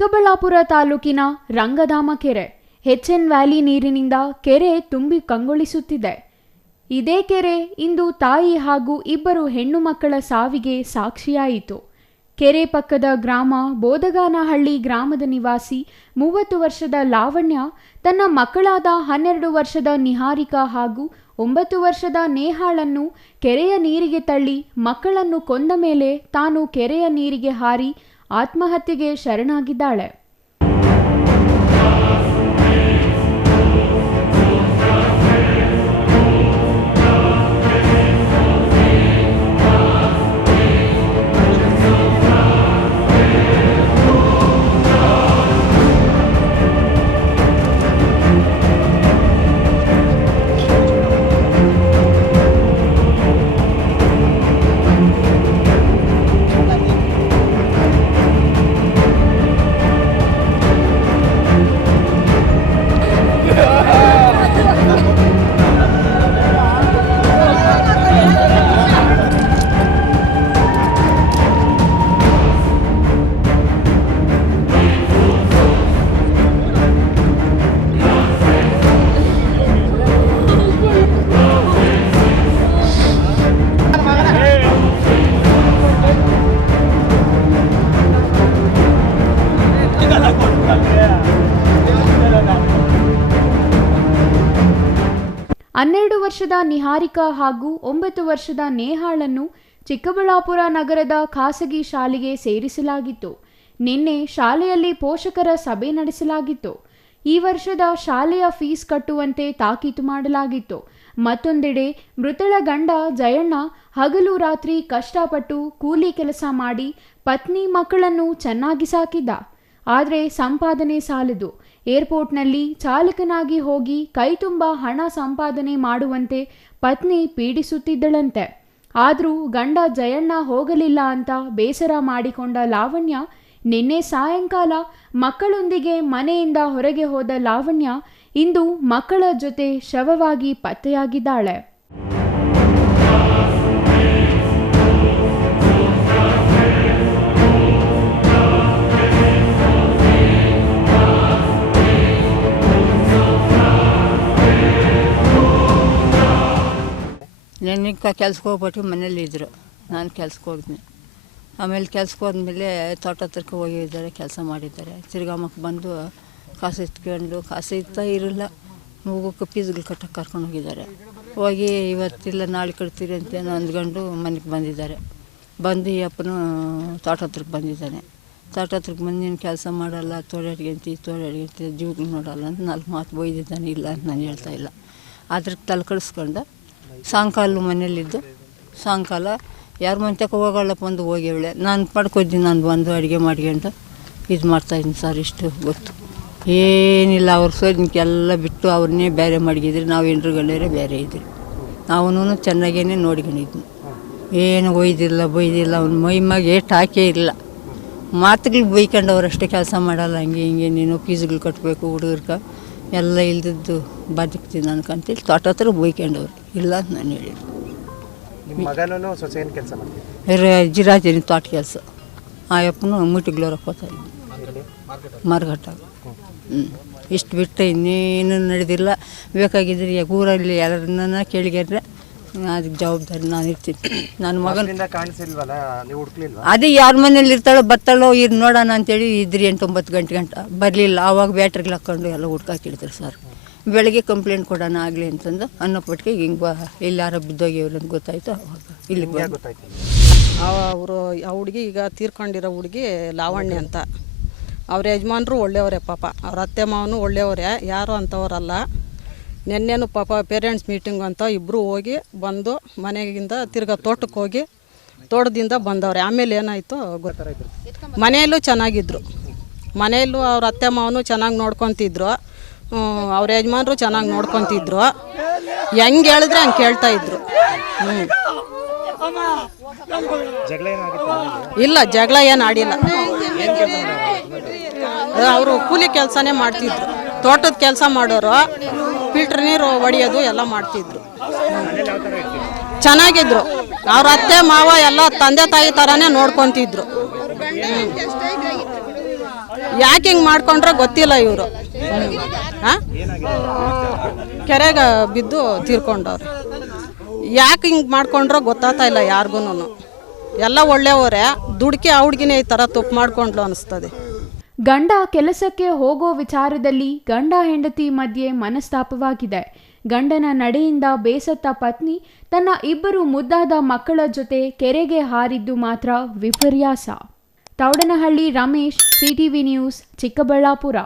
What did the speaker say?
ಚಿಕ್ಕಬಳ್ಳಾಪುರ ತಾಲೂಕಿನ ರಂಗಧಾಮ ಕೆರೆ N valley ನೀರಿನಿಂದ ಕೆರೆ ತುಂಬಿ ಕಂಗೊಳಿಸುತ್ತಿದೆ. ಇದೇ ಕೆರೆ ಇಂದು ತಾಯಿ ಹಾಗೂ ಇಬ್ಬರು ಹೆಣ್ಣು ಮಕ್ಕಳ ಸಾವಿಗೆ ಸಾಕ್ಷಿಯಾಯಿತು. ಕೆರೆ ಪಕ್ಕದ ಗ್ರಾಮ ಬೋದಗಾನಹಳ್ಳಿ ಗ್ರಾಮದ ನಿವಾಸಿ ಮೂವತ್ತು ವರ್ಷದ ಲಾವಣ್ಯ, ತನ್ನ ಮಕ್ಕಳಾದ ಹನ್ನೆರಡು ವರ್ಷದ ನಿಹಾರಿಕಾ ಹಾಗೂ ಒಂಬತ್ತು ವರ್ಷದ ನೇಹಾಳನ್ನು ಕೆರೆಯ ನೀರಿಗೆ ತಳ್ಳಿ ಮಕ್ಕಳನ್ನು ಕೊಂದ ಮೇಲೆ ತಾನು ಕೆರೆಯ ನೀರಿಗೆ ಹಾರಿ ಆತ್ಮಹತ್ಯೆಗೆ ಶರಣಾಗಿದ್ದಾಳೆ. ಹನ್ನೆರಡು ವರ್ಷದ ನಿಹಾರಿಕಾ ಹಾಗೂ ಒಂಬತ್ತು ವರ್ಷದ ನೇಹಾಳನ್ನು ಚಿಕ್ಕಬಳ್ಳಾಪುರ ನಗರದ ಖಾಸಗಿ ಶಾಲೆಗೆ ಸೇರಿಸಲಾಗಿತ್ತು. ನಿನ್ನೆ ಶಾಲೆಯಲ್ಲಿ ಪೋಷಕರ ಸಭೆ ನಡೆಸಲಾಗಿತ್ತು. ಈ ವರ್ಷದ ಶಾಲೆಯ ಫೀಸ್ ಕಟ್ಟುವಂತೆ ತಾಕೀತು ಮಾಡಲಾಗಿತ್ತು. ಮತ್ತೊಂದೆಡೆ ಮೃತಳ ಗಂಡ ಜಯಣ್ಣ ಹಗಲು ರಾತ್ರಿ ಕಷ್ಟಪಟ್ಟು ಕೂಲಿ ಕೆಲಸ ಮಾಡಿ ಪತ್ನಿ ಮಕ್ಕಳನ್ನು ಚೆನ್ನಾಗಿ ಸಾಕಿದ್ದ. ಆದರೆ ಸಂಪಾದನೆ ಸಾಲದು. ಏರ್ಪೋರ್ಟ್ನಲ್ಲಿ ಚಾಲಕನಾಗಿ ಹೋಗಿ ಕೈತುಂಬ ಹಣ ಸಂಪಾದನೆ ಮಾಡುವಂತೆ ಪತ್ನಿ ಪೀಡಿಸುತ್ತಿದ್ದಳಂತೆ. ಆದರೂ ಗಂಡ ಜಯಣ್ಣ ಹೋಗಲಿಲ್ಲ ಅಂತ ಬೇಸರ ಮಾಡಿಕೊಂಡ ಲಾವಣ್ಯ, ನಿನ್ನೆ ಸಾಯಂಕಾಲ ಮಕ್ಕಳೊಂದಿಗೆ ಮನೆಯಿಂದ ಹೊರಗೆ ಹೋದ ಲಾವಣ್ಯ ಇಂದು ಮಕ್ಕಳ ಜೊತೆ ಶವವಾಗಿ ಪತ್ತೆಯಾಗಿದ್ದಾಳೆ. ನೆನ್ನೆ ಕೆಲ್ಸಕ್ಕೆ ಹೋಗ್ಬಿಟ್ಟು ಮನೇಲಿ ಇದ್ದರು ನಾನು ಕೆಲ್ಸಕ್ಕೆ ಹೋಗಿದ್ನಿ ಆಮೇಲೆ ಕೆಲ್ಸಕ್ಕೆ ಹೋದ್ಮೇಲೆ ತೋಟ ಹತ್ರಕ್ಕೆ ಹೋಗಿದ್ದಾರೆ ಕೆಲಸ ಮಾಡಿದ್ದಾರೆ. ತಿರ್ಗಾಮಕ್ಕೆ ಬಂದು ಕಾಸು ಇಟ್ಕೊಂಡು, ಕಾಸು ಇರ್ತಾ ಇರಲ್ಲ. ಮೂಗಕ್ಕೆ ಫೀಸ್ಗಳು ಕಟ್ಟಕ್ಕೆ ಕರ್ಕೊಂಡು ಹೋಗಿದ್ದಾರೆ. ಹೋಗಿ ಇವತ್ತಿಲ್ಲ, ನಾಳೆ ಕಟ್ತೀರಿ ಅಂತ ಏನೋ ಅಂದ್ಕೊಂಡು ಮನೆಗೆ ಬಂದಿದ್ದಾರೆ. ಬಂದು ಅಪ್ಪನು ತೋಟ ಹತ್ರಕ್ಕೆ ಬಂದಿದ್ದಾನೆ. ತೋಟ ಹತ್ರಕ್ಕೆ ಬಂದು, ನೀನು ಕೆಲಸ ಮಾಡಲ್ಲ ತೋಡಾಡ್ಗೆಂತಿ ತೋಡಾಡ್ಗೆಂತಿ ಜೀವಕ್ಕೆ ನೋಡಲ್ಲ ಅಂತ ನಾಲ್ಕು ಮಾತು ಬೈದಿದ್ದಾನೆ ಇಲ್ಲ ಅಂತ ನಾನು ಹೇಳ್ತಾ ಇಲ್ಲ. ಅದ್ರ ತಲೆ ಕಳಿಸ್ಕೊಂಡು ಸಾಯಂಕಾಲ ಮನೆಯಲ್ಲಿದ್ದು, ಸಾಯಂಕಾಲ ಯಾರ ಮಂತಕ್ಕೆ ಹೋಗೋಳಪ್ಪ ಒಂದು ಹೋಗ್ಯವಳೆ ನಾನು ಪಡ್ಕೊದ್ದೀನಿ ನಾನು ಬಂದು ಅಡುಗೆ ಮಾಡ್ಕೊಂಡು ಇದು ಮಾಡ್ತಾಯಿದ್ದೀನಿ ಸರ್, ಇಷ್ಟು ಗೊತ್ತು. ಏನಿಲ್ಲ, ಅವ್ರ ಸೋದನಿಗೆಲ್ಲ ಬಿಟ್ಟು ಅವ್ರನ್ನೇ ಬೇರೆ ಮಡಗಿದ್ರಿ, ನಾವು ಎಂಟ್ರು ಗಂಡರೇ ಬೇರೆ ಇದ್ರಿ. ನಾವೂ ಚೆನ್ನಾಗೇ ನೋಡ್ಕೊಂಡಿದ್ನು ಏನು ಒಯ್ದಿಲ್ಲ, ಬೈದಿಲ್ಲ, ಅವ್ನ ಮೈ ಟಾಕೇ ಹಾಕೇ ಇಲ್ಲ. ಮಾತುಗಳು ಬೈಕೊಂಡವ್ರಷ್ಟೇ ಕೆಲಸ ಮಾಡಲ್ಲ, ಹಂಗೆ ಹಿಂಗೆ, ನೀನು ಫೀಸ್ಗಳು ಕಟ್ಟಬೇಕು ಹುಡುಗರ್ಗೆ ಎಲ್ಲ ಇಲ್ದಿದ್ದು ಬದುಕ್ತೀನಿ ಅನ್ಕಂತೇಳಿ ತೋಟ ಹತ್ರ ಬೈಕೊಂಡವ್ರು ಇಲ್ಲ ಅಂತ ನಾನು ಹೇಳಿದ್ದು. ನಿಮ್ಮ ಮಗನೂ ಸೊಸೆ ಏನು ಕೆಲಸ ಮಾಡ್ತೀವಿ ರ- ಜಿರಾಜಿನಿ ತೋಟ ಕೆಲಸ. ಆ ಯಪ್ಪನು ಮುಟ್ಟಿಗ್ಲೋರಕ್ಕೆ ಹೋಗ್ತಾ ಇದ್ದ. ಹ್ಞೂ ಇಷ್ಟು ಬಿಟ್ಟು ಇನ್ನೇನು ನಡೆದಿಲ್ಲ. ಬೇಕಾಗಿದ್ರೆ ಈಗ ಊರಲ್ಲಿ ಯಾರನ್ನ ಕೇಳಿಗೆದ್ರೆ ಅದಕ್ಕೆ ಜವಾಬ್ದಾರಿ ನಾನು ಇರ್ತೀನಿ. ನನ್ನ ಮಗನ ಮೊದಲಿಂದ ಕಾಣಿಸಿಲ್ವಲ್ಲ ನೀವು ಹುಡುಕ್ಲಿಲ್ವಾ? ಅದೇ ಯಾರ ಮನೇಲಿ ಇರ್ತಾಳೋ ಬರ್ತಾಳೋ ಇದು ನೋಡೋಣ ಅಂತೇಳಿ ಇದ್ರಿ ಎಂಟು ಒಂಬತ್ತು ಗಂಟೆ ಗಂಟ. ಬರಲಿಲ್ಲ. ಆವಾಗ ಬ್ಯಾಟ್ರಿಗೆ ಹಾಕ್ಕೊಂಡು ಎಲ್ಲ ಹುಡ್ಕಾಕಿಡ್ತಾರೆ ಸರ್ ಬೆಳಗ್ಗೆ ಕಂಪ್ಲೇಂಟ್ ಕೊಡೋಣ ಆಗಲಿ ಅಂತಂದು ಅನ್ನಪಟ್ಟಿಗೆ ಹಿಂಗೆ ಬಾ ಇಲ್ಲಿ ಯಾರೋ ಬಿದ್ದೋಗ್ಯವ್ರು ಅಂತ ಗೊತ್ತಾಯ್ತು. ಅವಾಗ ಇಲ್ಲಿಗೆ ನಿಮ್ಗೆ ಬಂದು. ಗೊತ್ತಾಯ್ತು? ಅವರು ಆ ಹುಡುಗಿ ಈಗ ತೀರ್ಕೊಂಡಿರೋ ಹುಡುಗಿ ಲಾವಣ್ಯ ಅಂತ. ಅವ್ರ ಯಜಮಾನ್ರು ಒಳ್ಳೆಯವರೇ ಪಾಪ. ಅವ್ರ ಅತ್ತೆ ಮಾವನು ಒಳ್ಳೆಯವರೇ. ಯಾರು ಅಂಥವ್ರಲ್ಲ ನಿನ್ನೆನು ಪಾಪ ಪೇರೆಂಟ್ಸ್ ಮೀಟಿಂಗ್ ಅಂತ ಇಬ್ಬರು ಹೋಗಿ ಬಂದು ಮನೆಗಿಂದ ತಿರ್ಗ ತೋಟಕ್ಕೆ ಹೋಗಿ ತೋಟದಿಂದ ಬಂದವ್ರೆ. ಆಮೇಲೆ ಏನಾಯಿತು? ಮನೆಯಲ್ಲೂ ಚೆನ್ನಾಗಿದ್ರು. ಮನೆಯಲ್ಲೂ ಅವ್ರ ಅತ್ತೆ ಮಾವನು ಚೆನ್ನಾಗಿ ನೋಡ್ಕೊತಿದ್ರು. ಅವ್ರ ಯಜಮಾನ್ರು ಚೆನ್ನಾಗಿ ನೋಡ್ಕೊತಿದ್ರು. ಹೆಂಗೆ ಹೇಳಿದ್ರೆ ಹಂಗೆ ಕೇಳ್ತಾ ಇದ್ರು. ಇಲ್ಲ, ಜಗಳ ಏನು ಆಡಿಲ್ಲ. ಅವರು ಕೂಲಿ ಕೆಲಸನೇ ಮಾಡ್ತಿದ್ರು. ತೋಟದ ಕೆಲಸ ಮಾಡೋರು ಫಿಲ್ಟರ್ ನೀರು ಹೊಡೆಯೋದು ಎಲ್ಲ ಮಾಡ್ತಿದ್ರು. ಚೆನ್ನಾಗಿದ್ರು. ಅವ್ರ ಅತ್ತೆ, ಮಾವ ಎಲ್ಲ ತಂದೆ, ತಾಯಿ ಥರನೇ ನೋಡ್ಕೊತಿದ್ರು. ಯಾಕೆ ಹಿಂಗೆ ಮಾಡ್ಕೊಂಡ್ರೆ ಗೊತ್ತಿಲ್ಲ ಇವರು. ಕೆರೆಗೆ ಬಿದ್ದು ತೀರ್ಕೊಂಡವ್ರು. ಯಾಕೆ ಹಿಂಗೆ ಮಾಡ್ಕೊಂಡ್ರೋ ಗೊತ್ತಾಗ್ತಾ ಇಲ್ಲ ಯಾರಿಗೂ ಎಲ್ಲ ಒಳ್ಳೆಯವರೇ, ದುಡ್ಕಿ ಆ ಹುಡ್ಗಿನೇ ಈ ಥರ ತಪ್ಪು ಮಾಡ್ಕೊಂಡ್ಲು ಅನಿಸ್ತದೆ. ಗಂಡ ಕೆಲಸಕ್ಕೆ ಹೋಗೋ ವಿಚಾರದಲ್ಲಿ ಗಂಡ ಹೆಂಡತಿ ಮಧ್ಯೆ ಮನಸ್ತಾಪವಾಗಿದೆ. ಗಂಡನ ನಡೆಯಿಂದ ಬೇಸತ್ತ ಪತ್ನಿ ತನ್ನ ಇಬ್ಬರು ಮುದ್ದಾದ ಮಕ್ಕಳ ಜೊತೆ ಕೆರೆಗೆ ಹಾರಿದ್ದು ಮಾತ್ರ ವಿಪರ್ಯಾಸ. Taudanahalli Ramesh, CTV news, Chikkaballapura.